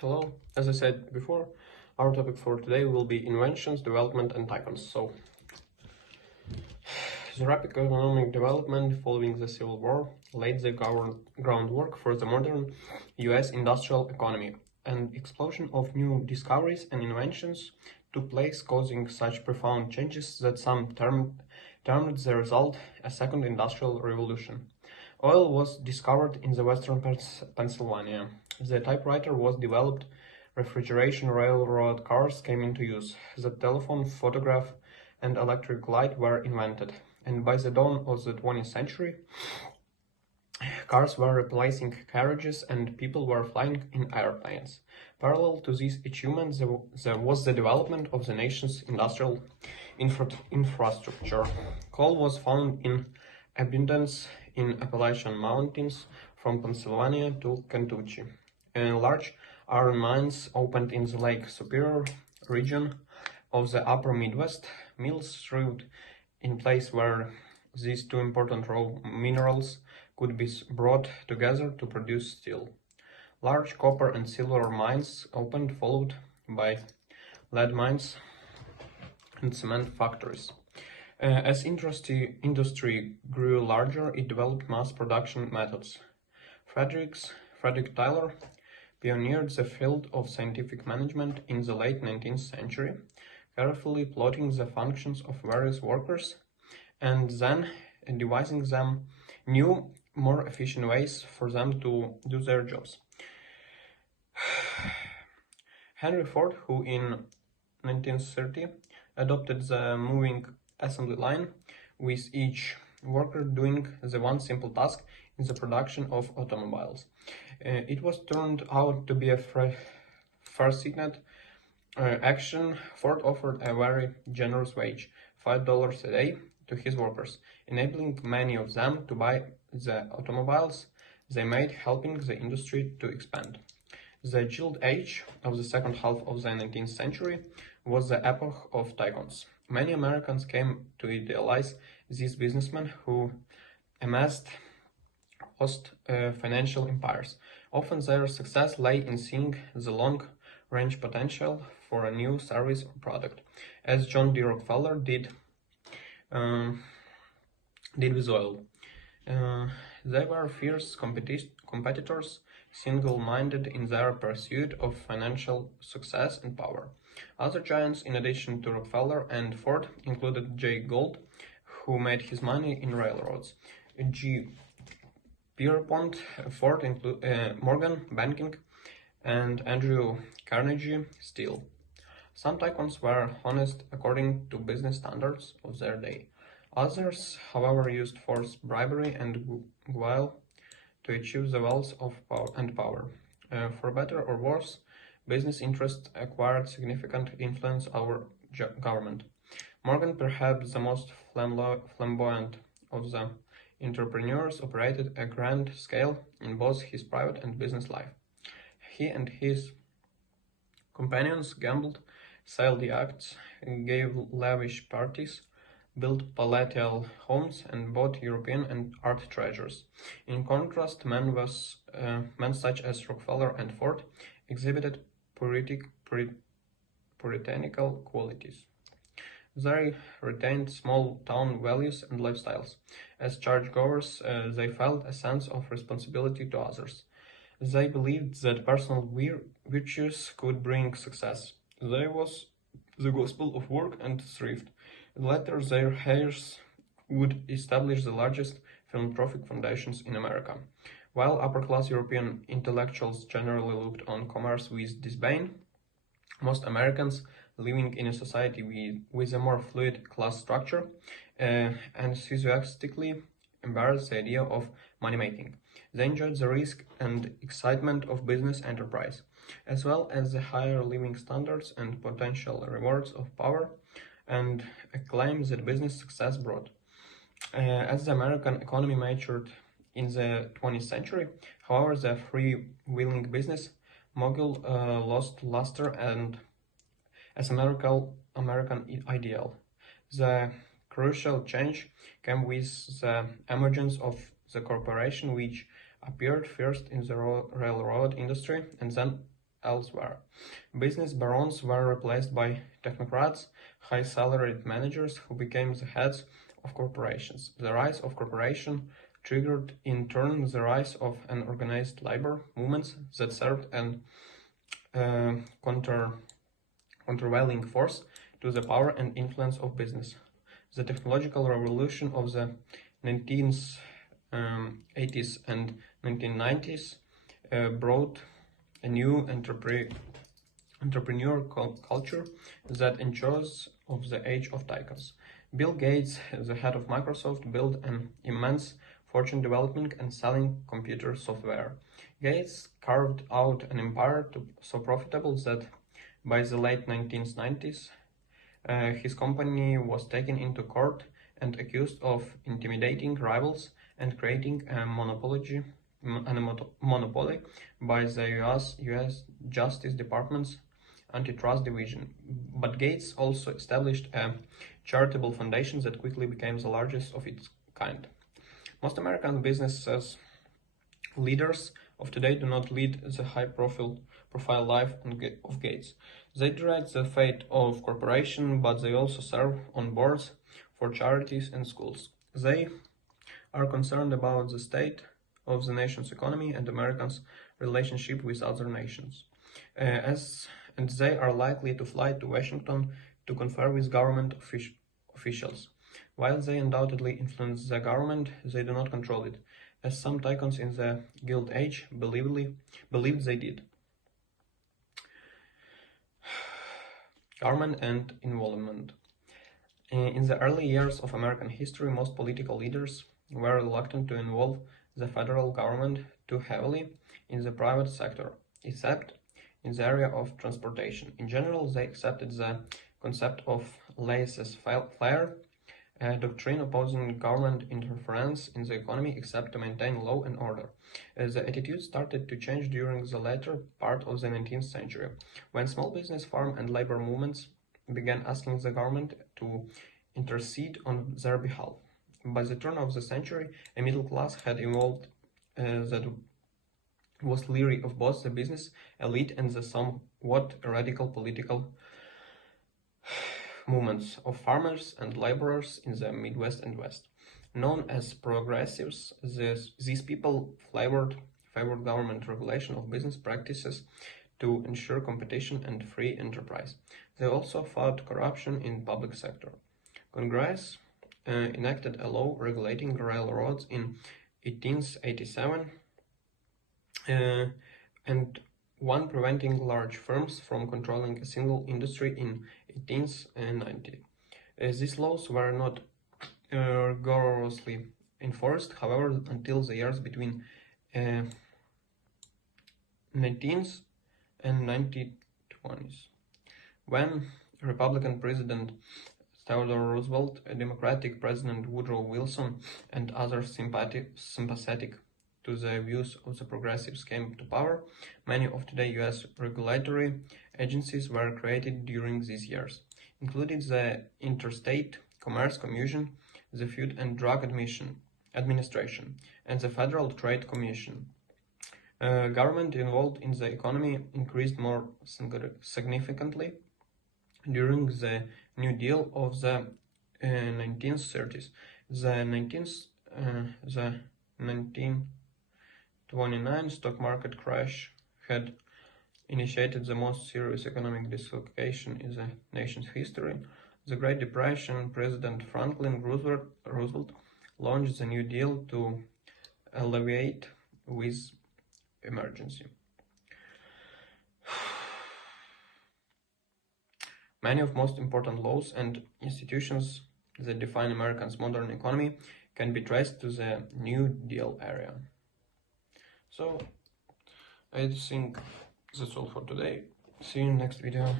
Hello, as I said before, our topic for today will be inventions, development, and tycoons. So, the rapid economic development following the Civil War laid the groundwork for the modern US industrial economy. An explosion of new discoveries and inventions took place, causing such profound changes that some termed the result a second industrial revolution. Oil was discovered in the western Pennsylvania. The typewriter was developed, refrigeration railroad cars came into use, the telephone, photograph, and electric light were invented, and by the dawn of the 20th century, cars were replacing carriages and people were flying in airplanes. Parallel to these achievements, there was the development of the nation's industrial infrastructure. Coal was found in abundance in Appalachian Mountains from Pennsylvania to Kentucky. Large iron mines opened in the Lake Superior region of the upper Midwest. Mills thrived in place where these two important raw minerals could be brought together to produce steel. Large copper and silver mines opened, followed by lead mines and cement factories. As industry grew larger, it developed mass production methods. Frederick Tyler pioneered the field of scientific management in the late 19th century, carefully plotting the functions of various workers and then devising them new, more efficient ways for them to do their jobs. Henry Ford, who in 1930 adopted the moving assembly line, with each worker doing the one simple task in the production of automobiles. It was turned out to be a far-sighted action. Ford offered a very generous wage, $5 a day, to his workers, enabling many of them to buy the automobiles they made, helping the industry to expand. The Gilded Age of the second half of the 19th century was the Epoch of Tycoons. Many Americans came to idealize these businessmen who amassed vast financial empires. Often their success lay in seeing the long-range potential for a new service or product, as John D. Rockefeller did with oil. They were fierce competitors, single-minded in their pursuit of financial success and power. Other giants, in addition to Rockefeller and Ford, included Jay Gould, who made his money in railroads, G. Pierpont, Ford, Morgan banking, and Andrew Carnegie steel. Some tycoons were honest according to business standards of their day. Others, however, used force, bribery, and guile to achieve the wealth of power. For better or worse, business interests acquired significant influence over government. Morgan, perhaps the most flamboyant of the entrepreneurs, operated a grand scale in both his private and business life. He and his companions gambled, sailed yachts, gave lavish parties, built palatial homes, and bought European and art treasures. In contrast, men such as Rockefeller and Ford exhibited puritanical qualities. They retained small-town values and lifestyles. As churchgoers, they felt a sense of responsibility to others. They believed that personal virtues could bring success. There was the gospel of work and thrift. Later, their heirs would establish the largest philanthropic foundations in America. While upper-class European intellectuals generally looked on commerce with disdain, most Americans living in a society with a more fluid class structure enthusiastically embraced the idea of money-making. They enjoyed the risk and excitement of business enterprise, as well as the higher living standards and potential rewards of power and acclaim that business success brought. As the American economy matured in the 20th century, however, the free-wheeling business mogul lost luster and as American ideal. The crucial change came with the emergence of the corporation, which appeared first in the railroad industry and then elsewhere. Business barons were replaced by technocrats, high-salaried managers who became the heads of corporations. The rise of corporations triggered in turn the rise of an organized labor movement that served an countervailing force to the power and influence of business. The technological revolution of the 1980s and 1990s brought a new entrepreneurial culture that ensures of the age of tycoons. Bill Gates, the head of Microsoft, built an immense fortune developing and selling computer software. Gates carved out an empire so profitable that by the late 1990s, his company was taken into court and accused of intimidating rivals and creating a monopoly by the US Justice Department's Antitrust Division. But Gates also established a charitable foundation that quickly became the largest of its kind. Most American business leaders of today do not lead the high-profile life of Gates. They direct the fate of corporations, but they also serve on boards for charities and schools. They are concerned about the state of the nation's economy and Americans' relationship with other nations. And they are likely to fly to Washington to confer with government officials. While they undoubtedly influence the government, they do not control it, as some tycoons in the Gilded Age believed they did. Government and involvement. In the early years of American history, most political leaders were reluctant to involve the federal government too heavily in the private sector, except in the area of transportation. In general, they accepted the concept of laissez-faire, a doctrine opposing government interference in the economy except to maintain law and order. The attitude started to change during the latter part of the 19th century, when small business, farm and labor movements began asking the government to intercede on their behalf. By the turn of the century, a middle class had evolved that was leery of both the business elite and the somewhat radical political movements of farmers and laborers in the Midwest and West. Known as progressives, these people favored government regulation of business practices to ensure competition and free enterprise. They also fought corruption in public sector. Congress enacted a law regulating railroads in 1887 and one preventing large firms from controlling a single industry in 1890. These laws were not rigorously enforced, however, until the years between 19th and 1920s, when Republican President Theodore Roosevelt, Democratic President Woodrow Wilson, and others sympathetic to the views of the progressives came to power. Many of today's U.S. regulatory agencies were created during these years, including the Interstate Commerce Commission, the Food and Drug Administration, and the Federal Trade Commission. Government involved in the economy increased more significantly during the New Deal of the 1930s. The 1929 stock market crash had initiated the most serious economic dislocation in the nation's history. The Great Depression, President Franklin Roosevelt launched the New Deal to alleviate this emergency. Many of most important laws and institutions that define America's modern economy can be traced to the New Deal era. So, I think that's all for today. See you in the next video.